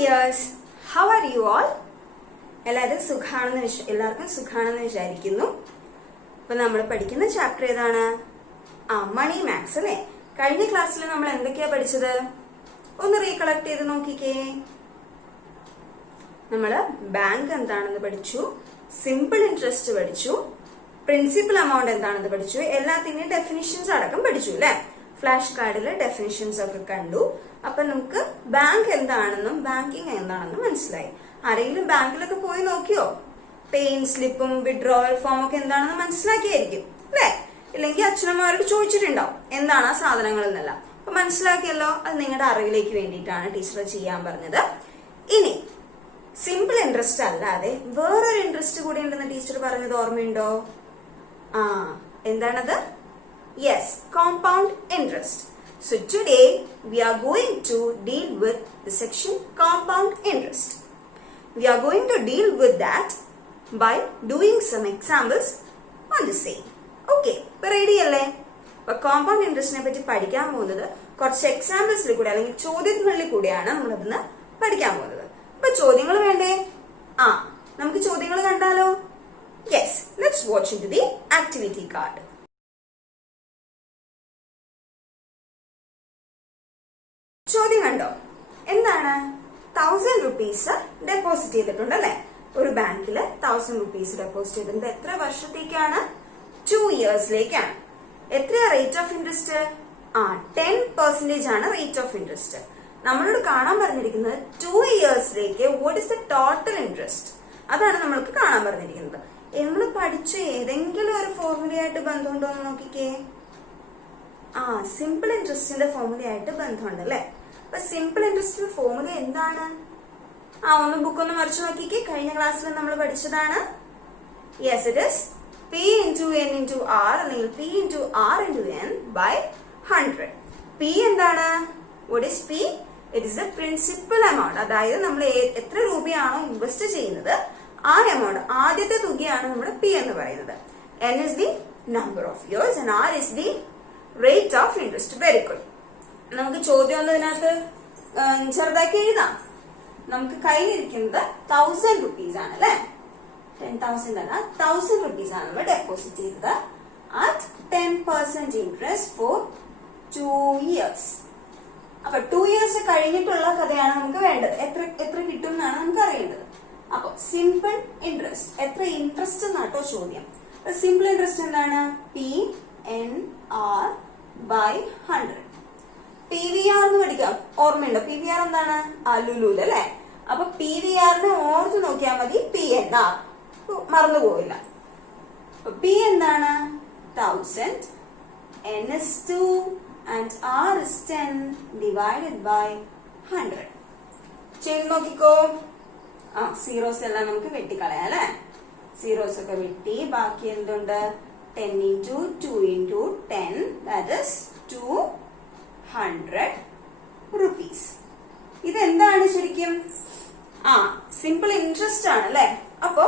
Dears, how are you all? എല്ലാവർക്കും സുഖാണെന്ന് വിചാരിക്കുന്നു. അപ്പൊ നമ്മൾ പഠിക്കുന്ന ചാപ്റ്റർ ഏതാണ്? മണി മാത്സ് അല്ലെ. കഴിഞ്ഞ ക്ലാസ്സിൽ നമ്മൾ എന്തൊക്കെയാ പഠിച്ചത്? ഒന്ന് റീകളക്ട് ചെയ്ത് നോക്കിക്കേ. നമ്മള് ബാങ്ക് എന്താണെന്ന് പഠിച്ചു, സിമ്പിൾ ഇൻട്രസ്റ്റ് പഠിച്ചു, പ്രിൻസിപ്പൽ എമൗണ്ട് എന്താണെന്ന് പഠിച്ചു, എല്ലാത്തിന്റെയും ഡെഫിനിഷൻസ് അടക്കം പഠിച്ചു അല്ലെ. ഫ്ലാഷ് കാർഡില് ഡെഫിനിഷൻസ് ഒക്കെ കണ്ടു. അപ്പൊ നമുക്ക് ബാങ്ക് എന്താണെന്നും ബാങ്കിങ് എന്താണെന്നും മനസ്സിലായി. ആരെങ്കിലും ബാങ്കിലൊക്കെ പോയി നോക്കിയോ? പേയിങ് സ്ലിപ്പും വിഡ്രോവൽ ഫോം ഒക്കെ എന്താണെന്ന് മനസ്സിലാക്കിയായിരിക്കും അല്ലെ. ഇല്ലെങ്കിൽ അച്ഛനമ്മമാരോട് ചോദിച്ചിട്ടുണ്ടാവും എന്താണ് ആ സാധനങ്ങൾ എന്നെല്ലാം. അപ്പൊ മനസ്സിലാക്കിയല്ലോ. അത് നിങ്ങളുടെ അറിവിലേക്ക് വേണ്ടിയിട്ടാണ് ടീച്ചർ ചെയ്യാൻ പറഞ്ഞത്. ഇനി സിമ്പിൾ ഇൻട്രസ്റ്റ് അല്ലാതെ വേറൊരു ഇൻട്രസ്റ്റ് കൂടി ഉണ്ടെന്ന് ടീച്ചർ പറഞ്ഞത് ഓർമ്മയുണ്ടോ? എന്താണത്? Yes, compound interest. So today we are going to deal with the section compound interest. We are going to deal with that by doing some examples on the same. Okay, ready അല്ലേ? അപ്പൊ compound ഇൻട്രസ്റ്റിനെ പറ്റി പഠിക്കാൻ പോകുന്നത് കുറച്ച് എക്സാമ്പിൾസിൽ കൂടെ അല്ലെങ്കിൽ ചോദ്യങ്ങളിൽ കൂടെയാണ് നമ്മൾ അതിന് പഠിക്കാൻ പോകുന്നത്. അപ്പൊ ചോദ്യങ്ങൾ വേണ്ടേ? നമുക്ക് ചോദ്യങ്ങൾ കണ്ടാലോ? Yes, let's watch into the activity card. ചോദ്യം കണ്ടോ? എന്താണ്? 1000 rupees ഡെപ്പോസിറ്റ് ചെയ്തിട്ടുണ്ട് അല്ലെ. ഒരു ബാങ്കില് 1000 rupees ഡെപ്പോസിറ്റ് ചെയ്തിട്ടുണ്ട്. എത്ര വർഷത്തേക്കാണ്? 2 yearsലേക്കാണ്. എത്രയാ റേറ്റ് ഓഫ് ഇൻട്രസ്റ്റ്? 10% ആണ് റേറ്റ് ഓഫ് ഇൻട്രസ്റ്റ്. നമ്മളോട് കാണാൻ പറഞ്ഞിരിക്കുന്നത് 2 yearsലേക്ക് what is the total interest, അതാണ് നമ്മൾക്ക് കാണാൻ പറഞ്ഞിരിക്കുന്നത്. നമ്മൾ പഠിച്ച ഏതെങ്കിലും ഒരു ഫോർമുലയായിട്ട് ബന്ധമുണ്ടോ എന്ന് നോക്കിക്കേ. സിമ്പിൾ ഇൻട്രസ്റ്റിന്റെ ഫോർമുലയായിട്ട് ബന്ധമുണ്ട് അല്ലെ. അപ്പൊ സിമ്പിൾ ഇൻട്രസ്റ്റിന്റെ ഫോർമുല എന്താണ്? ഒന്ന് ബുക്കൊന്ന് മറിച്ചു നോക്കിക്കേ. കഴിഞ്ഞ ക്ലാസ്സിൽ നമ്മൾ പഠിച്ചതാണ്. Yes, it is P into N into R അല്ലെങ്കിൽ P into R into N by 100. P എന്താണ്? What is P? It is the principal amount. അതായത് നമ്മൾ എത്ര രൂപയാണോ ഇൻവെസ്റ്റ് ചെയ്യുന്നത് ആ എമൗണ്ട്, ആദ്യത്തെ തുകയാണ് നമ്മൾ P എന്ന് പറയുന്നത്. N is the number of years and R is the rate of interest. Very good. നമുക്ക് ചോദ്യം ഒന്നതിനകത്ത് ചെറുതാക്കി എഴുതാം. നമുക്ക് കയ്യിലിരിക്കുന്നത് 1000 rupees ആണ് അല്ലെ. 10,000 അല്ല, 1000 rupees ആണ് നമ്മൾ ഡെപ്പോസിറ്റ് ചെയ്തത് at 10% interest for 2 years. അപ്പൊ 2 years കഴിഞ്ഞിട്ടുള്ള കഥയാണ് നമുക്ക് വേണ്ടത്. എത്ര കിട്ടും എന്നാണ് നമുക്ക് അറിയേണ്ടത്. അപ്പൊ സിമ്പിൾ ഇൻട്രസ്റ്റ്, എത്ര ഇൻട്രസ്റ്റ് എന്നാട്ടോ ചോദ്യം. സിമ്പിൾ ഇൻട്രസ്റ്റ് എന്താണ്? PNR by 100. PVR എന്ന് പഠിക്കാം, ഓർമ്മയുണ്ടോ? PVR എന്താണ്? ലുലൂല് അല്ലെ. അപ്പൊ PVRനെ ഓർത്ത് നോക്കിയാൽ മതി. PNR മറന്നുപോയില്ല. P എന്താണ്? 1000, N is 2 and R is 10 divided by 100. ചെയ്ത് നോക്കിക്കോ. സീറോസ് എല്ലാം നമുക്ക് വെട്ടിക്കളയാം അല്ലെ. സീറോസ് ഒക്കെ വെട്ടി ബാക്കി എന്തുണ്ട്? 10 into 2 into 10, that is 200 rupees. ഇതെന്താണ് ശരിക്കും? സിമ്പിൾ ഇൻട്രസ്റ്റ് ആണ് അല്ലെ. അപ്പോ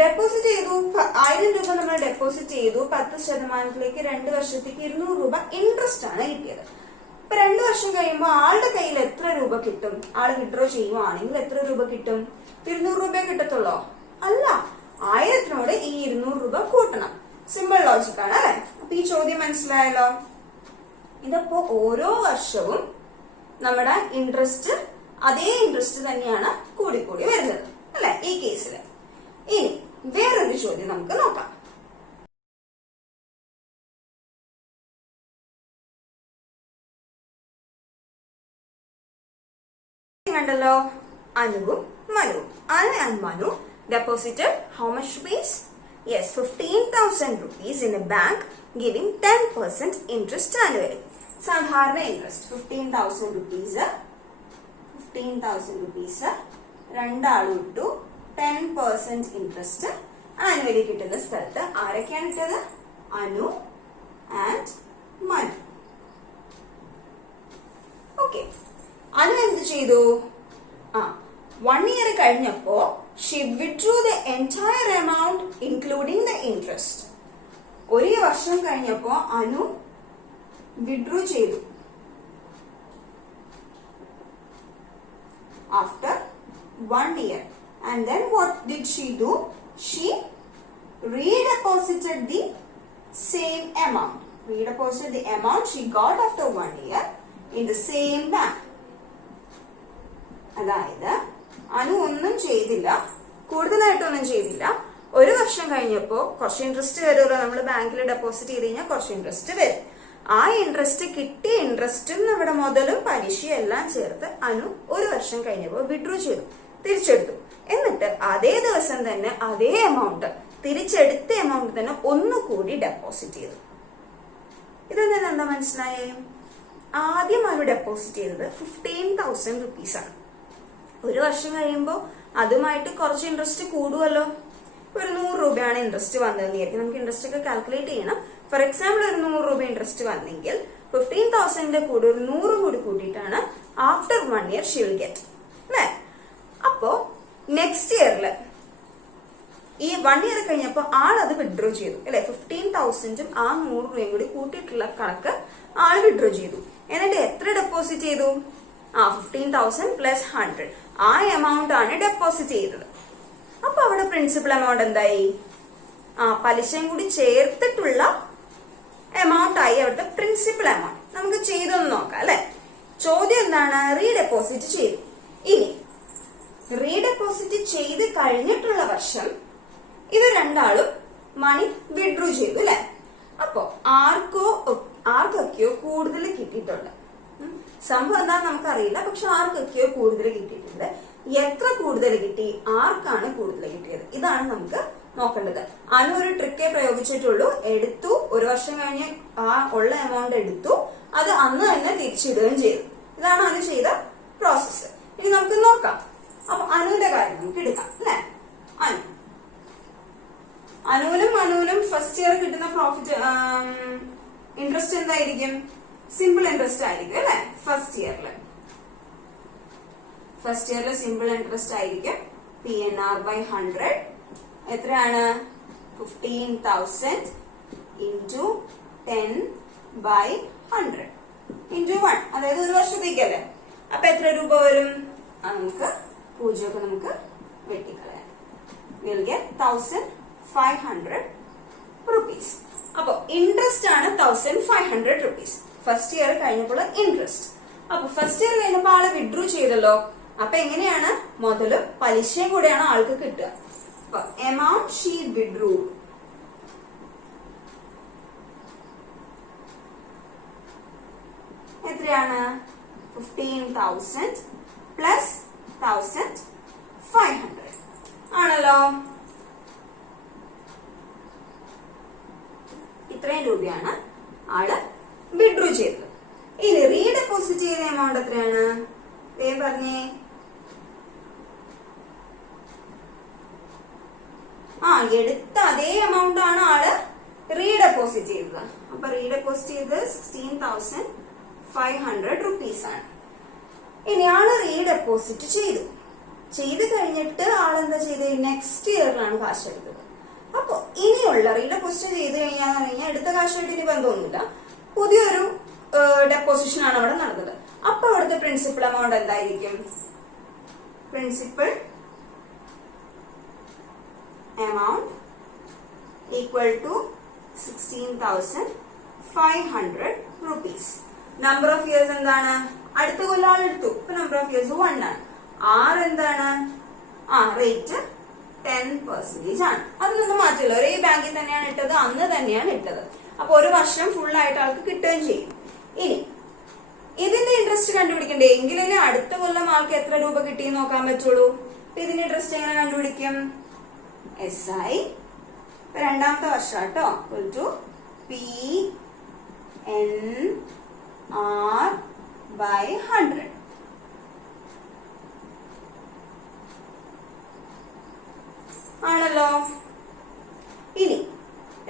ഡെപ്പോസിറ്റ് ചെയ്തു 1000 രൂപ നമ്മൾ ഡെപ്പോസിറ്റ് ചെയ്തു. 10% 2 വർഷത്തേക്ക് 200 രൂപ ഇൻട്രസ്റ്റ് ആണ് കിട്ടിയത്. ഇപ്പൊ 2 വർഷം കഴിയുമ്പോൾ ആളുടെ കയ്യിൽ എത്ര രൂപ കിട്ടും? ആള് വിഡ്രോ ചെയ്യുവാണെങ്കിൽ എത്ര രൂപ കിട്ടും? 200 രൂപ കിട്ടത്തുള്ളോ? അല്ല, 1000 ഈ 200 രൂപ കൂട്ടണം. സിമ്പിൾ ലോജിക് ആണ് അല്ലെ. അപ്പൊ ഈ ചോദ്യം മനസ്സിലായല്ലോ. ഇതപ്പോ ഓരോ വർഷവും നമ്മുടെ ഇൻട്രസ്റ്റ് അതേ ഇൻട്രസ്റ്റ് തന്നെയാണ് കൂടിക്കൂടി വരുന്നത് അല്ലെ ഈ കേസിൽ. ഇനി വേറൊരു ചോദ്യം നമുക്ക് നോക്കാം. ണ്ടല്ലോ അനുവും മനുവും. Anu and Manu deposited how much rupees? Yes, 15,000 rupees in a bank giving 10% interest annually. സാധാരണ ഇൻട്രസ്റ്റ് 15,000 rupees. 15,000 rupees രണ്ടാളും ഇട്ടു. 10% ഇൻട്രസ്റ്റ് ആനുവലി കിട്ടുന്ന സ്ഥലത്ത് ആരൊക്കെയാണ് ഇട്ടത്? അനു ആൻഡ് മനു. ഓക്കെ, അനു എന്ത് ചെയ്തു? 1 year കഴിഞ്ഞപ്പോ she withdrew the entire amount including the interest. 1 വർഷം കഴിഞ്ഞപ്പോ അനു വിഡ്രൂ ചെയ്തു. after 1 year. And then what did she do? She redeposited the same amount. Redeposited the amount she got after 1 year in the same bank. അതായത് അനു ഒന്നും ചെയ്തില്ല, കൂടുതലായിട്ടൊന്നും ചെയ്തില്ല. ഒരു വർഷം കഴിഞ്ഞപ്പോ കുറച്ച് ഇൻട്രസ്റ്റ് വരുമല്ലോ, നമ്മൾ ബാങ്കിൽ ഡെപ്പോസിറ്റ് ചെയ്ത് കഴിഞ്ഞാൽ കുറച്ച് ഇൻട്രസ്റ്റ് വരും. ആ ഇൻട്രസ്റ്റ് കിട്ടിയ ഇൻട്രസ്റ്റും നമ്മുടെ മുതലും പലിശയും എല്ലാം ചേർത്ത് അനു ഒരു വർഷം കഴിഞ്ഞപ്പോൾ വിഡ്രൂ ചെയ്തു, തിരിച്ചെടുത്തു. എന്നിട്ട് അതേ ദിവസം തന്നെ അതേ എമൗണ്ട്, തിരിച്ചെടുത്ത എമൗണ്ട് തന്നെ ഒന്നുകൂടി ഡെപ്പോസിറ്റ് ചെയ്തു. ഇതെന്താ എന്താ മനസ്സിലായേ? ആദ്യം അനു ഡെപ്പോസിറ്റ് ചെയ്തത് 15,000 rupees ആണ്. ഒരു വർഷം കഴിയുമ്പോൾ അതുമായിട്ട് കുറച്ച് ഇൻട്രസ്റ്റ് കൂടുമല്ലോ. ഒരു 100 രൂപയാണ് ഇൻട്രസ്റ്റ് വന്നതെന്ന് വിചാരിക്കും. നമുക്ക് ഇൻട്രസ്റ്റ് ഒക്കെ കാൽക്കുലേറ്റ് ചെയ്യണം. ഫോർ എക്സാമ്പിൾ ഒരു 100 രൂപ ഇൻട്രസ്റ്റ് വന്നെങ്കിൽ 15,000 കൂടെ ഒരു 100 കൂടി കൂട്ടിയിട്ടാണ് after 1 year she will get, അല്ലേ? അപ്പോ നെക്സ്റ്റ് ഇയറില് ഈ 1 year കഴിഞ്ഞപ്പോൾ ആളത് വിഡ്രോ ചെയ്തു, അല്ലെ? 15,000ഉം ആ 100 രൂപയും കൂടി കൂട്ടിയിട്ടുള്ള കണക്ക് ആള് വിഡ്രോ ചെയ്തു. എന്നിട്ട് എത്ര ഡെപ്പോസിറ്റ് ചെയ്തു? 15,000 പ്ലസ് 100 ആ എമൗണ്ട് ആണ് ഡെപ്പോസിറ്റ് ചെയ്തത്. അപ്പൊ അവിടെ പ്രിൻസിപ്പൽ എമൗണ്ട് എന്തായി? പലിശയും കൂടി ചേർത്തിട്ടുള്ള എമൗണ്ട് ആയി അവിടുത്തെ പ്രിൻസിപ്പൽ എമൗണ്ട്. നമുക്ക് ചെയ്തൊന്ന് നോക്കാം, അല്ലെ? ചോദ്യം എന്താണ്? റീഡെപ്പോസിറ്റ് ചെയ്തു. ഇനി റീഡെപ്പോസിറ്റ് ചെയ്ത് കഴിഞ്ഞിട്ടുള്ള വർഷം ഇവർ രണ്ടാളും മണി വിഡ്രൂ ചെയ്തു, അല്ലെ? അപ്പോ ആർക്കൊക്കെയോ കൂടുതൽ കിട്ടിയിട്ടുണ്ട്. സംഭവം എന്താണെന്ന് നമുക്കറിയില്ല, പക്ഷെ ആർക്കൊക്കെയോ കൂടുതൽ കിട്ടിയിട്ടുണ്ട്. എത്ര കൂടുതൽ കിട്ടി, ആർക്കാണ് കൂടുതൽ കിട്ടിയത്, ഇതാണ് നമുക്ക് നോക്കേണ്ടത്. അനു ഒരു ട്രിക്കേ പ്രയോഗിച്ചിട്ടുള്ളൂ. എടുത്തു, ഒരു വർഷം കഴിഞ്ഞ് ആ ഉള്ള എമൗണ്ട് എടുത്തു, അത് അന്ന് തന്നെ തിരിച്ചിടുകയും ചെയ്തു. ഇതാണ് അനു ചെയ്ത പ്രോസസ്സ്. ഇനി നമുക്ക് നോക്കാം. അപ്പൊ അനുവിന്റെ കാര്യം നമുക്ക് എടുക്കാം, അല്ലെ? അനുവിനും ഫസ്റ്റ് ഇയർ കിട്ടുന്ന പ്രോഫിറ്റ് ഇൻട്രസ്റ്റ് എന്തായിരിക്കും? സിമ്പിൾ ഇൻട്രസ്റ്റ് ആയിരിക്കും, അല്ലെ? ഫസ്റ്റ് ഇയറില് സിമ്പിൾ ഇൻട്രസ്റ്റ് ആയിരിക്കും. PNR by 100 എത്രയാണ്? 15,000 into 10 by 100 into 1, അതായത് ഒരു വർഷത്തേക്കല്ലേ. അപ്പൊ എത്ര രൂപ വരും? നമുക്ക് പൂജ്യമൊക്കെ നമുക്ക് വെട്ടിക്കളയാം. We'll get 1,500 rupees. അപ്പൊ ഇൻട്രസ്റ്റ് ആണ് 1,500 rupees. ഫസ്റ്റ് ഇയർ കഴിഞ്ഞപ്പോൾ ഇൻട്രസ്റ്റ്. അപ്പൊ ഫസ്റ്റ് ഇയർ കഴിഞ്ഞപ്പോൾ ആള് വിഡ്രൂ ചെയ്തല്ലോ. അപ്പൊ എങ്ങനെയാണ്? മുതലും പലിശയും കൂടെയാണ് ആൾക്ക് കിട്ടുക. അപ്പൊ എമൗണ്ട് ഷീ വിഡ്രൂ എത്രയാണ്? 15,000 പ്ലസ് 1,500 ആണല്ലോ. ഇത്രയും രൂപയാണ് ആള് വിഡ്രൂ ചെയ്തത്. ഇനി റീഡെപ്പോസിറ്റ് ചെയ്ത എമൗണ്ട് എത്രയാണ്? പറഞ്ഞേ. എടുത്ത അതേ എമൗണ്ട് ആണ് ആള് റീഡെപ്പോസിറ്റ് ചെയ്തത്. അപ്പൊ റീഡെപ്പോസിറ്റ് ചെയ്തത് 16,500 rupees ആണ്. ഇനി ആള് റീഡെപ്പോസിറ്റ് ചെയ്ത് കഴിഞ്ഞിട്ട് ആളെന്താ ചെയ്തത്? നെക്സ്റ്റ് ഇയറിലാണ് കാശ് എടുത്തത്. അപ്പൊ ഇനിയുള്ള റീഡെപ്പോസിറ്റ് ചെയ്ത് കഴിഞ്ഞാൽ എടുത്ത കാശായിട്ട് ഇനി ബന്ധമൊന്നുമില്ല, പുതിയൊരു ഡെപ്പോസിഷൻ ആണ് അവിടെ നടന്നത്. അപ്പൊ അവിടുത്തെ പ്രിൻസിപ്പൽ എമൗണ്ട് എന്തായിരിക്കും? Principal amount equal to 16,500 rupees. Number of years എന്താണ്? അടുത്ത കൊല്ലം ആളെടുത്തു. ഇപ്പൊ നമ്പർ ഓഫ് ഇയേഴ്സ് 1 ആണ്. എന്താണ്? റേറ്റ് 10% ആണ്. അതിലൊന്നും മാറ്റില്ല. ഒരേ ബാങ്കിൽ തന്നെയാണ് ഇട്ടത്, അന്ന് തന്നെയാണ് ഇട്ടത്. അപ്പൊ ഒരു വർഷം ഫുൾ ആയിട്ട് ആൾക്ക് കിട്ടുകയും ചെയ്യും. ഇനി ഇതിന്റെ ഇൻട്രസ്റ്റ് കണ്ടുപിടിക്കണ്ടേ? എങ്കിലേ അടുത്ത കൊല്ലം ആൾക്ക് എത്ര രൂപ കിട്ടി നോക്കാൻ പറ്റുള്ളൂ. ഇതിന്റെ ഇൻട്രസ്റ്റ് എങ്ങനെ കണ്ടുപിടിക്കും? SI രണ്ടാമത്തെ വർഷം കേട്ടോ, PNR by 100. ആണല്ലോ. ഇനി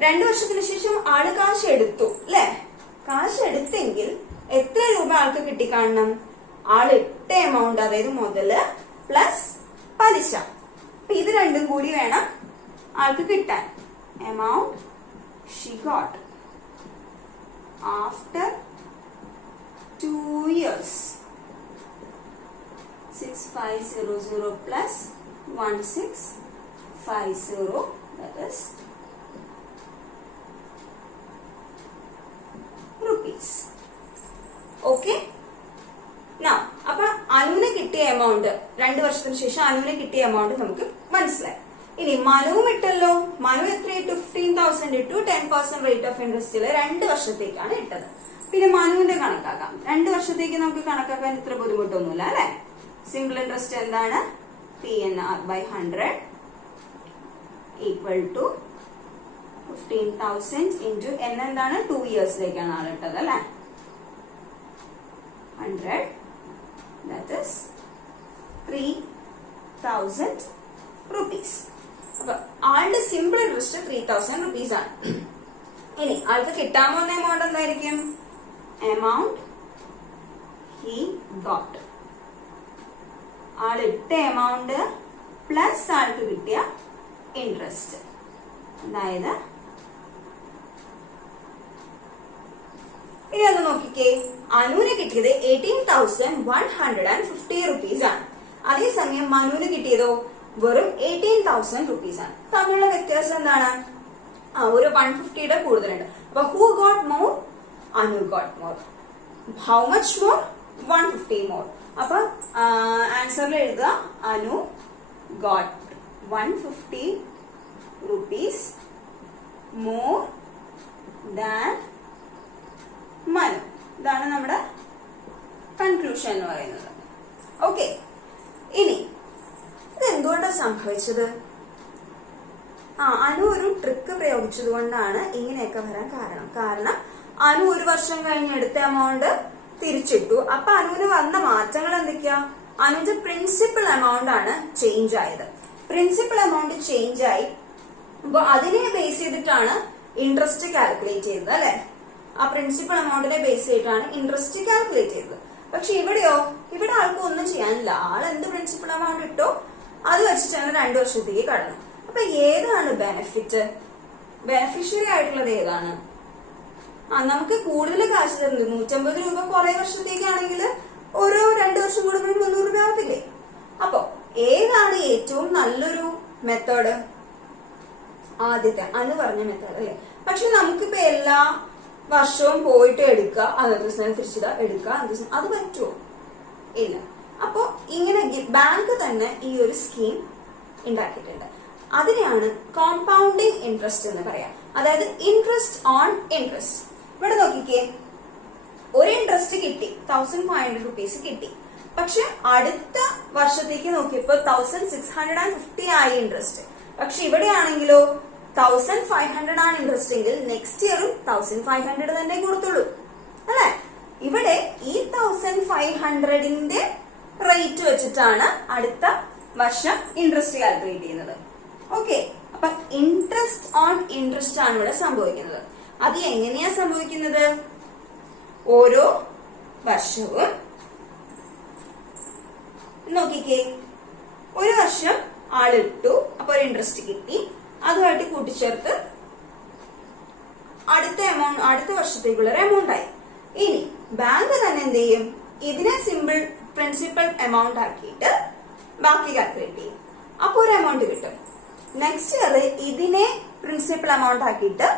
2 വർഷത്തിന് ശേഷം ആള് കാശ് എടുത്തു, അല്ലെ? കാശ് എടുത്തെങ്കിൽ എത്ര രൂപ ആൾക്ക് കിട്ടിക്കാണണം? ആള് ഇട്ട എമൗണ്ട്, അതായത് മുതല് പ്ലസ് പലിശ. അപ്പൊ ഇത് രണ്ടും കൂടി വേണം ആൾക്ക് കിട്ടാൻ. Amount she got after 2 years. 6500 plus 1650, that is rupees. Okay. Now, അപ്പൊ അനുവിന് കിട്ടിയ എമൗണ്ട് 2 വർഷത്തിന് ശേഷം അനുവിന് കിട്ടിയ എമൗണ്ട് നമുക്ക് മനസ്സിലായി. ഇനി മനുവും ഇട്ടല്ലോ. മനു എത്ര ഇട്ടു? 15,000 ഇട്ടു. 10% റേറ്റ് ഓഫ് ഇൻട്രസ്റ്റില് 2 വർഷത്തേക്കാണ് ഇട്ടത്. പിന്നെ മനുവിന്റെ കണക്കാക്കാം. 2 വർഷത്തേക്ക് നമുക്ക് കണക്കാക്കാൻ ഇത്ര ബുദ്ധിമുട്ടൊന്നുമില്ല അല്ലെ. സിമ്പിൾ ഇൻട്രസ്റ്റ് എന്താണ്? PNR/100 equal to 15,000 into n എന്താണ്? 2 ഇയേഴ്സിലേക്കാണ് ആളിട്ടത് അല്ലെ. 100, that is 3,000 rupees. അപ്പൊ ആളുടെ സിമ്പിൾ ഇൻട്രസ്റ്റ് 3,000 rupees ആണ്. ഇനി ആൾക്ക് കിട്ടാൻ പോകുന്ന എമൗണ്ട് എന്തായിരിക്കും? Amount he got. ആളിട്ട എമൗണ്ട് പ്ലസ് ആൾക്ക് കിട്ടിയ ഇൻട്രസ്റ്റ്. അതായത് ഇനി അത് നോക്കിക്കേ. അനുവിന് കിട്ടിയത് 18,150 rupees ആണ്. അതേസമയം മനുവിന് കിട്ടിയതോ വെറും 18,000 rupees ആണ്. തമ്മിലുള്ള വ്യത്യാസം എന്താണ്? ഒരു 150യുടെ കൂടുതലുണ്ട്. അപ്പൊ who got more? Anu got more. How much more? 150 more. അപ്പൊ ആൻസറിൽ എഴുതുക Anu got 150 rupees more than Manu. ഇതാണ് നമ്മുടെ കൺക്ലൂഷൻ എന്ന് പറയുന്നത്. ഓക്കെ. ഇനി ഇത് എന്തുകൊണ്ടാണ് സംഭവിച്ചത്? അനു ഒരു ട്രിക്ക് പ്രയോഗിച്ചത് കൊണ്ടാണ് ഇങ്ങനെയൊക്കെ വരാൻ കാരണം അനു 1 വർഷം കഴിഞ്ഞ് എടുത്ത എമൗണ്ട് തിരിച്ചിട്ടു. അപ്പൊ അനുവിന് വന്ന മാറ്റങ്ങൾ എന്തൊക്കെയാ? അനുവിന്റെ പ്രിൻസിപ്പൽ എമൗണ്ട് ആണ് ചേഞ്ച് ആയത്. പ്രിൻസിപ്പൽ എമൗണ്ട് ചേഞ്ച് ആയി. അപ്പൊ അതിനെ ബേസ് ചെയ്തിട്ടാണ് ഇൻട്രസ്റ്റ് കാൽക്കുലേറ്റ് ചെയ്തത് അല്ലെ. ആ പ്രിൻസിപ്പൽ എമൗണ്ടിനെ ബേസ് ചെയ്തിട്ടാണ് ഇൻട്രസ്റ്റ് കാൽക്കുലേറ്റ് ചെയ്തത്. പക്ഷെ ഇവിടെയോ? ഇവിടെ ആൾക്ക് ഒന്നും ചെയ്യാനില്ല. ആൾ എന്ത് പ്രിൻസിപ്പൽ എമൗണ്ട് ഇട്ടോ അത് വെച്ചിട്ടാണ് 2 വർഷത്തേക്ക് കടന്നു. അപ്പൊ ഏതാണ് ബെനിഫിറ്റ്? ബെനിഫിഷ്യറി ആയിട്ടുള്ളത് ഏതാണ്? നമുക്ക് കൂടുതൽ കാശ് തരുന്നത് 150 രൂപ കുറെ വർഷത്തേക്കാണെങ്കിൽ ഓരോ 2 വർഷം കൂടുമ്പോൾ 300 രൂപ ആവത്തില്ലേ? അപ്പൊ ഏതാണ് ഏറ്റവും നല്ലൊരു മെത്തേഡ്? ആദ്യത്തെ അനു പറഞ്ഞ മെത്തേഡ് അല്ലെ. പക്ഷെ നമുക്കിപ്പോ എല്ലാ വർഷവും പോയിട്ട് എടുക്കുക, അന്നത്തെ ദിവസം തിരിച്ചിടുക, എടുക്കുക, അത് പറ്റുമോ? ഇല്ല. അപ്പോ ഇങ്ങനെ ബാങ്ക് തന്നെ ഈ ഒരു സ്കീം ഉണ്ടാക്കിയിട്ടുണ്ട്. അതിനെയാണ് കോമ്പൗണ്ടിങ് ഇൻട്രസ്റ്റ് എന്ന് പറയാം. അതായത് ഇൻട്രസ്റ്റ് ഓൺ ഇൻട്രസ്റ്റ്. ഇവിടെ നോക്കിക്കേ, ഒരു ഇൻട്രസ്റ്റ് കിട്ടി, 1,500 rupees കിട്ടി. പക്ഷെ അടുത്ത വർഷത്തേക്ക് നോക്കിയപ്പോ 1,650 ആയി ഇൻട്രസ്റ്റ്. പക്ഷെ ഇവിടെ ആണെങ്കിലോ 1,500 ആണ് ഇൻട്രസ്റ്റ് എങ്കിൽ നെക്സ്റ്റ് ഇയറും 1,500 തന്നെ കൊടുത്തുള്ളൂ അല്ലെ. ഇവിടെ ഈ 1,500ന്റെ റേറ്റ് വെച്ചിട്ടാണ് അടുത്ത വർഷം ഇൻട്രസ്റ്റ് കാൽക്കുലേറ്റ് ചെയ്യുന്നത്. ഓക്കെ. അപ്പൊ ഇൻട്രസ്റ്റ് ഓൺ ഇൻട്രസ്റ്റ് ആണ് ഇവിടെ സംഭവിക്കുന്നത്. അത് എങ്ങനെയാ സംഭവിക്കുന്നത്? ഓരോ വർഷവും നോക്കിക്കേ, ഒരു വർഷം ആളിട്ടു, അപ്പൊ ഒരു ഇൻട്രസ്റ്റ് കിട്ടി, അതുമായിട്ട് കൂട്ടിച്ചേർത്ത് അടുത്ത വർഷത്തേക്കുള്ള ഒരു എമൗണ്ട് ആയി. ഇനി ബാങ്ക് തന്നെ എന്ത് ചെയ്യും? ഇതിനെ സിമ്പിൾ പ്രിൻസിപ്പൽ എമൗണ്ട് ആക്കിയിട്ട് ബാക്കി കാൽക്കുലേറ്റ് ചെയ്യും. അപ്പൊ ഒരു എമൗണ്ട് കിട്ടും. നെക്സ്റ്റ് ഇയർ ഇതിനെ പ്രിൻസിപ്പൽ എമൗണ്ട് ആക്കിയിട്ട്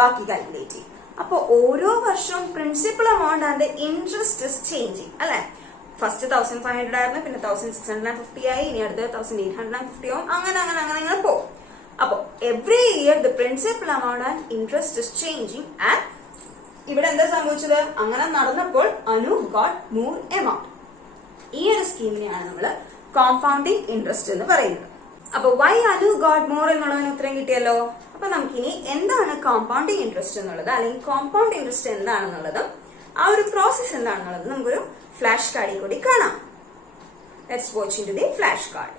ബാക്കി കാൽക്കുലേറ്റ് ചെയ്യും. അപ്പൊ ഓരോ വർഷവും principal amount and interest changing അല്ലെ. ഫസ്റ്റ് 1,500 ആയിരുന്നു, പിന്നെ 1,650 ആയി, ഇനി അടുത്ത 1,850 ആവും, അങ്ങനെ പോകും. അപ്പൊ every year the principal amount and interest is changing. And ഇവിടെ എന്താ സംഭവിച്ചത്? അങ്ങനെ നടന്നപ്പോൾ അനു ഗോട്ട് മോർ എമൗണ്ട്. ഈ ഒരു സ്കീമിനെയാണ് നമ്മൾ കോമ്പൗണ്ടിങ് ഇൻട്രസ്റ്റ് എന്ന് പറയുന്നത്. അപ്പൊ വൈ അനു ഗോട്ട് മോർ എന്നുള്ളതിന് ഉത്തരം കിട്ടിയല്ലോ. അപ്പൊ നമുക്കിനി എന്താണ് കോമ്പൗണ്ടിങ് ഇൻട്രസ്റ്റ് എന്നുള്ളത്, അല്ലെങ്കിൽ കോമ്പൗണ്ട് ഇൻട്രസ്റ്റ് എന്താണെന്നുള്ളതും ആ ഒരു പ്രോസസ് എന്താണെന്നുള്ളത് നമുക്കൊരു ഫ്ലാഷ് കാർഡിൽ കൂടി കാണാം. Let's watch into the flash card.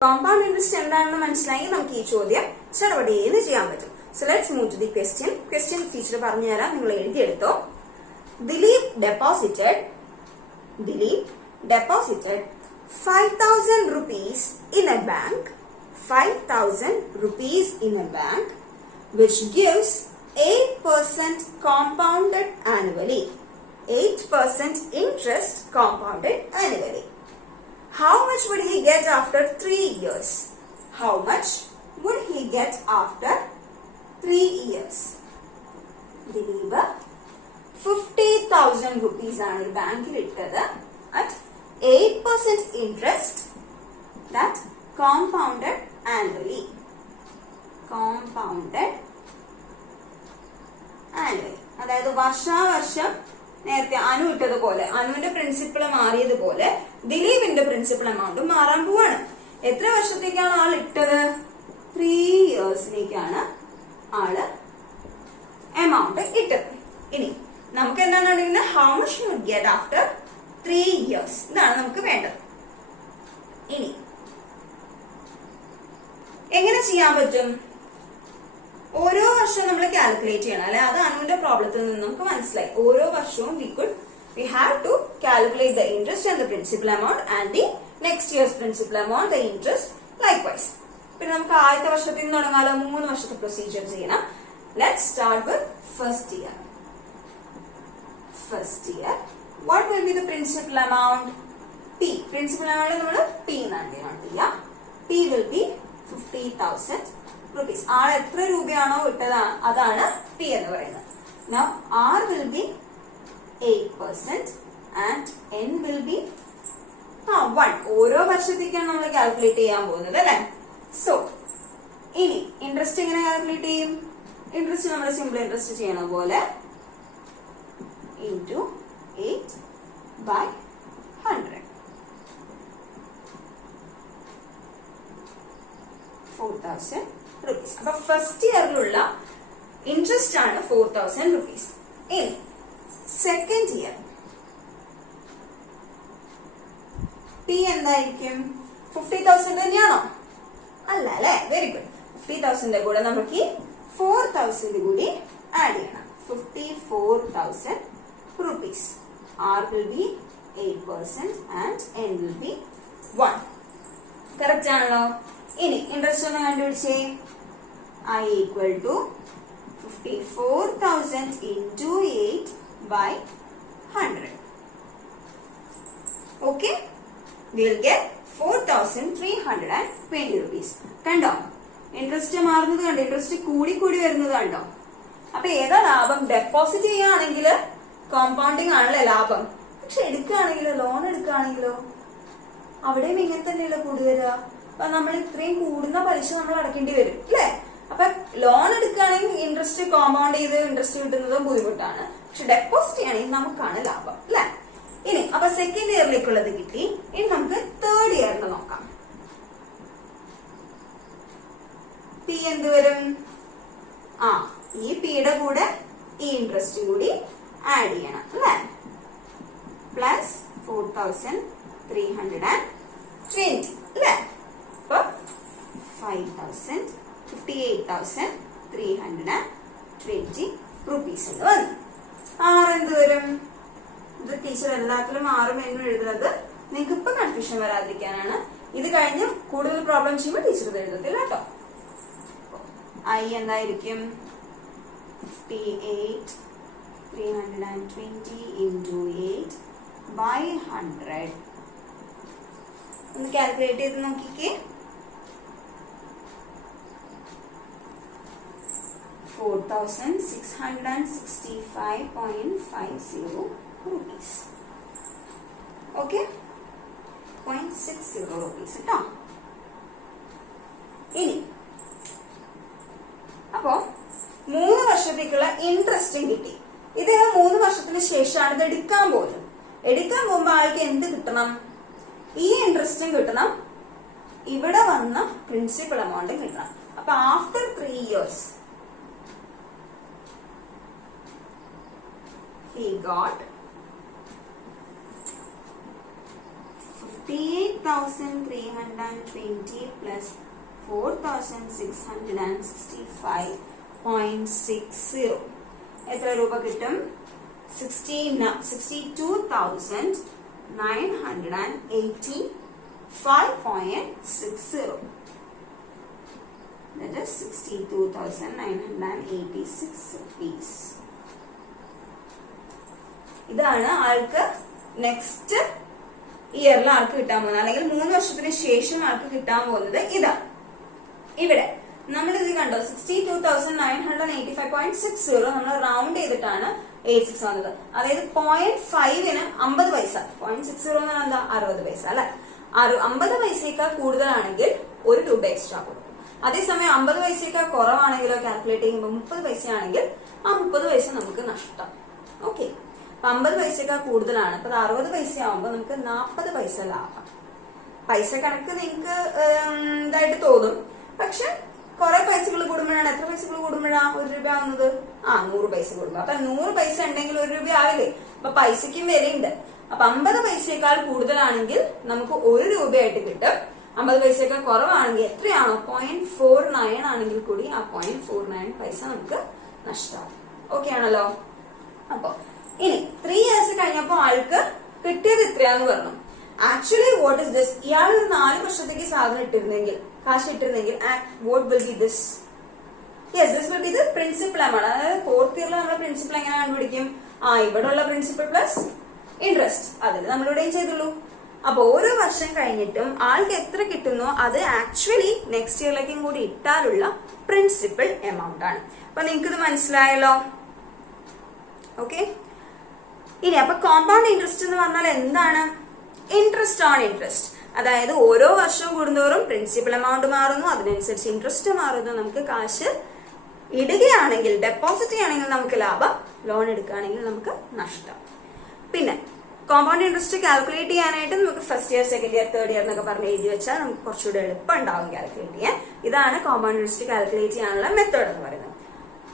Compound interest എന്താണെന്ന് മനസ്സിലായി നമുക്ക് ഈ ചോദ്യം ചെറുപടിയെന്ന് ചെയ്യാൻ പറ്റും. So let's move to the question. Question teacher പറഞ്ഞു തരാം, നിങ്ങൾ എഴുതിയെടുത്തോ. Dileep deposited 5,000 rupees in a bank, 5,000 rupees in a bank, which gives 8% compounded annually. 8% interest compounded annually. How much would he get after 3 years? How much would he get after 3 years? Dileep 50,000 rupees ആണ് ഒരു ബാങ്കിൽ ഇട്ടത് at 8% interest that compounded annually. Compounded annually. അതായത് വർഷാവർഷം നേരത്തെ അനു ഇട്ടതുപോലെ അനുവിന്റെ principle മാറിയതുപോലെ ദിലീപിന്റെ principal amount മാറാൻ പോവാണ്. എത്ര വർഷത്തേക്കാണ് ആൾ ഇട്ടത്? 3 ഇയേഴ്സിലേക്കാണ് ആള് എമൗണ്ട് ഇട്ടത്. ഇനി നമുക്ക് എന്താണ് പറയുന്നത്? How much you would get after 3 years. ഇതാണ് നമുക്ക് വേണ്ടത്. ഇനി എങ്ങനെ ചെയ്യാൻ പറ്റും? ഓരോ വർഷവും നമ്മൾ കാൽക്കുലേറ്റ് ചെയ്യണം അല്ലെ? അത് അനുവിന്റെ പ്രോബ്ലത്തിൽ നിന്ന് നമുക്ക് മനസ്സിലായി. ഓരോ വർഷവും we have to calculate the interest and the principal amount and the next year's principal amount, the interest likewise. പിന്നെ നമുക്ക് ആദ്യത്തെ വർഷത്തിൽ നിന്ന് തുടങ്ങാലോ. 3 വർഷത്തെ പ്രൊസീജിയർ ചെയ്യണം. Let's start with first year. First year, what will be the principal amount? P. Principal amount നമ്മൾ P എന്നാണ് denote ചെയ്യുക. P will be 50,000 rupees. ആൾ എത്ര രൂപയാണോ ഇട്ടത് അതാണ് P എന്ന് പറയുന്നത്. Now R will be 8% and N will be 1. ഓരോ വർഷത്തേക്കാണ് നമ്മൾ കാൽക്കുലേറ്റ് ചെയ്യാൻ പോകുന്നത് അല്ലെ? സോ ഇനി ഇൻട്രസ്റ്റ് എങ്ങനെ കാൽക്കുലേറ്റ് ചെയ്യും? ഇൻട്രസ്റ്റ് നമ്മൾ സിമ്പിൾ ഇൻട്രസ്റ്റ് ചെയ്യണ പോലെ into 8/100. 4,000 rupees. അപ്പൊ ഫസ്റ്റ് ഇയറിലുള്ള ഇൻട്രസ്റ്റ് ആണ് 4,000 rupees. ഇനി സെക്കൻഡ് ഇയർ P എന്തായിരിക്കും? 50,000 തന്നെയാണോ? അല്ല അല്ലെ? Very good. 50,000 കൂടെ നമുക്ക് 4,000 കൂടി ആഡ് ചെയ്യണം. 54,000 rupees. R will be 8% and N will be 1. Correct ആണല്ലോ? ഇനി ഇൻട്രസ്റ്റ് ഒന്ന് കണ്ടുപിടിച്ചേ. I equal to 54,000 into 8/100. Okay? We will get 4,320 rupees. കണ്ടോ? ഇൻട്രസ്റ്റ് മാറുന്നത് കണ്ടോ? ഇൻട്രസ്റ്റ് കൂടി കൂടി വരുന്നത് കണ്ടോ? അപ്പൊ ഏതാ ലാഭം? ഡെപ്പോസിറ്റ് ചെയ്യുകയാണെങ്കിൽ കോമ്പൗണ്ടിങ് ആണല്ലേ ലാഭം. പക്ഷെ എടുക്കുകയാണെങ്കിലോ, ലോൺ എടുക്കുകയാണെങ്കിലോ അവിടെയും ഇങ്ങനെ തന്നെയല്ലേ കൂടി വരിക. അപ്പൊ നമ്മൾ ഇത്രയും കൂടുന്ന പലിശ നമ്മൾ അടക്കേണ്ടി വരും അല്ലെ? അപ്പൊ ലോൺ എടുക്കുകയാണെങ്കിൽ ഇൻട്രസ്റ്റ് കോമ്പൗണ്ട് ചെയ്ത് ഇൻട്രസ്റ്റ് കിട്ടുന്നതും ബുദ്ധിമുട്ടാണ്. പക്ഷെ ഡെപ്പോസിറ്റ് ചെയ്യണമെങ്കിൽ നമുക്കാണ് ലാഭം അല്ലെ? ഇനി അപ്പൊ സെക്കൻഡ് ഇയറിലേക്കുള്ളത് കിട്ടി. ഇനി നമുക്ക് തേർഡ് ഇയറിൽ നോക്കാം. P എന്ത് വരും? ഈ പിയുടെ കൂടെ ഈ ഇൻട്രസ്റ്റ് കൂടി ആഡ് ചെയ്യണം അല്ലെ? പ്ലസ് 4,320 അല്ലെ? അപ്പൊ 58,320 rupees എന്ന് വന്നു. ആറ് എന്ത് വരും? ഇത് ടീച്ചർ എല്ലാത്തിലും ആറും എന്നും എഴുതുന്നത് നിങ്ങൾക്ക് ഇപ്പൊ കൺഫ്യൂഷൻ വരാതിരിക്കാനാണ്. ഇത് കഴിഞ്ഞ് കൂടുതൽ പ്രോബ്ലം ചെയ്യുമ്പോൾ ടീച്ചർ ഇത് എഴുതത്തില്ല കേട്ടോ. I എന്തായിരിക്കും? 58,320 into 8/100. ഒന്ന് കാൽക്കുലേറ്റ് ചെയ്ത് നോക്കിക്കേ. 4,665.50 rupees. Okay? 0.60 rupees കേട്ടോ. ഇനി അപ്പോ 3 വർഷത്തേക്കുള്ള ഇൻട്രസ്റ്റും കിട്ടി. ഇദ്ദേഹം 3 വർഷത്തിന് ശേഷമാണ് ഇത് എടുക്കാൻ പോകുന്നത്. എടുക്കാൻ പോകുമ്പോൾ ആൾക്ക് എന്ത് കിട്ടണം? ഈ ഇൻട്രസ്റ്റും കിട്ടണം, ഇവിടെ വന്ന പ്രിൻസിപ്പൽ എമൗണ്ടും കിട്ടണം. അപ്പൊ after 3 years he got 58,320 plus 4,665.60. എത്ര രൂപ കിട്ടും? 62,985.60. That is 62,986 rupees. ഇതാണ് ആൾക്ക് നെക്സ്റ്റ് ഇയറിൽ ആൾക്ക് കിട്ടാൻ പോകുന്നത്, അല്ലെങ്കിൽ 3 വർഷത്തിന് ശേഷം ആൾക്ക് കിട്ടാൻ പോകുന്നത് ഇതാണ്. ഇവിടെ നമ്മൾ ഇത് കണ്ടോ 62,985.60 നമ്മൾ റൗണ്ട് ചെയ്തിട്ടാണ് 86 വന്നത്. അതായത് 0.5ന് 50 പൈസ, 0.60 എന്ന് പറഞ്ഞാൽ എന്താ 60 പൈസ അല്ലെ. 50 പൈസയേക്കാൾ കൂടുതലാണെങ്കിൽ 1 രൂപ എക്സ്ട്രാ കൊടുക്കും. അതേസമയം 50 പൈസയേക്കാൾ കുറവാണെങ്കിലോ കാൽക്കുലേറ്റ് ചെയ്യുമ്പോൾ 30 പൈസ ആണെങ്കിൽ ആ 30 പൈസ നമുക്ക് നഷ്ടം. ഓക്കെ, 50 പൈസയേക്കാൾ കൂടുതലാണ്, അപ്പൊ 60 പൈസ ആവുമ്പോൾ നമുക്ക് 40 പൈസ ലാഭം. പൈസ കണക്ക് നിങ്ങൾക്ക് ഇതായിട്ട് തോന്നും, പക്ഷെ കുറെ പൈസകൾ കൂടുമ്പോഴാണ്, എത്ര പൈസകൾ കൂടുമ്പോഴാണ് 1 രൂപ ആവുന്നത്? 100 പൈസ കൂടുമ്പോ. അപ്പൊ 100 പൈസ ഉണ്ടെങ്കിൽ 1 രൂപ ആവില്ലേ? അപ്പൊ പൈസക്കും വിലയുണ്ട്. അപ്പൊ 50 പൈസയേക്കാൾ കൂടുതലാണെങ്കിൽ നമുക്ക് 1 രൂപയായിട്ട് കിട്ടും. 50 പൈസയേക്കാൾ കുറവാണെങ്കിൽ എത്രയാണോ 0.49 ആണെങ്കിൽ കൂടി ആ 0.49 പൈസ നമുക്ക് നഷ്ടമാവും. ഓക്കെ ആണല്ലോ. അപ്പൊ ഇനി 3 ഇയേഴ്സ് കഴിഞ്ഞപ്പോ ആൾക്ക് കിട്ടിയത് എത്രയാന്ന് പറഞ്ഞു. Actually what is this? ഇയാൾ ഒരു 4 വർഷത്തേക്ക് സാധനം ഇട്ടിരുന്നെങ്കിൽ, കാശ് ഇട്ടിരുന്നെങ്കിൽ what will be this? Yes, this will be the principal amount. അതായത് 4th ഇയറിൽ നമ്മൾ പ്രിൻസിപ്പൽ എങ്ങനെ കണ്ടുപിടിക്കും? ഇവിടെ ഉള്ള പ്രിൻസിപ്പൽ പ്ലസ് ഇൻട്രസ്റ്റ്, അതിൽ നമ്മളിവിടെയും ചെയ്തുള്ളൂ. അപ്പൊ ഓരോ വർഷം കഴിഞ്ഞിട്ടും ആൾക്ക് എത്ര കിട്ടുന്നോ അത് ആക്ച്വലി നെക്സ്റ്റ് ഇയറിലേക്കും കൂടി ഇട്ടാലുള്ള പ്രിൻസിപ്പൽ എമൗണ്ട് ആണ്. അപ്പൊ നിങ്ങൾക്ക് ഇത് മനസ്സിലായല്ലോ. ഓക്കെ, ഇനി അപ്പൊ കോമ്പൗണ്ട് ഇൻട്രസ്റ്റ് എന്ന് പറഞ്ഞാൽ എന്താണ്? Interest on interest. അതായത് ഓരോ വർഷവും കൂടുന്തോറും പ്രിൻസിപ്പൽ എമൗണ്ട് മാറുന്നു, അതിനനുസരിച്ച് ഇൻട്രസ്റ്റ് മാറുന്നു. നമുക്ക് കാശ് ഇടുകയാണെങ്കിൽ, ഡെപ്പോസിറ്റ് ചെയ്യുകയാണെങ്കിൽ നമുക്ക് ലാഭം, ലോൺ എടുക്കുകയാണെങ്കിൽ നമുക്ക് നഷ്ടം. പിന്നെ കോമ്പൗണ്ട് ഇൻട്രസ്റ്റ് കാൽക്കുലേറ്റ് ചെയ്യാനായിട്ട് നമുക്ക് first year, second year, third year എന്നൊക്കെ പറഞ്ഞ് എഴുതി വെച്ചാൽ നമുക്ക് കുറച്ചുകൂടെ എളുപ്പം ഉണ്ടാവും കാൽക്കുലേറ്റ് ചെയ്യാൻ. ഇതാണ് കോമ്പൗണ്ട് ഇൻട്രസ്റ്റ് കാൽക്കുലേറ്റ് ചെയ്യാനുള്ള മെത്തേഡ് എന്ന് പറയുന്നത്.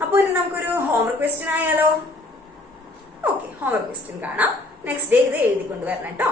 അപ്പോൾ ഇനി നമുക്കൊരു ഹോംവർക്ക് ക്വസ്റ്റ്യൻ ആയാലോ? ഓക്കെ, ഹോംവർക്ക് ക്വസ്റ്റ്യൻ കാണാം. നെക്സ്റ്റ് ഡേ ഇത് എഴുതിക്കൊണ്ടുവരണം കേട്ടോ.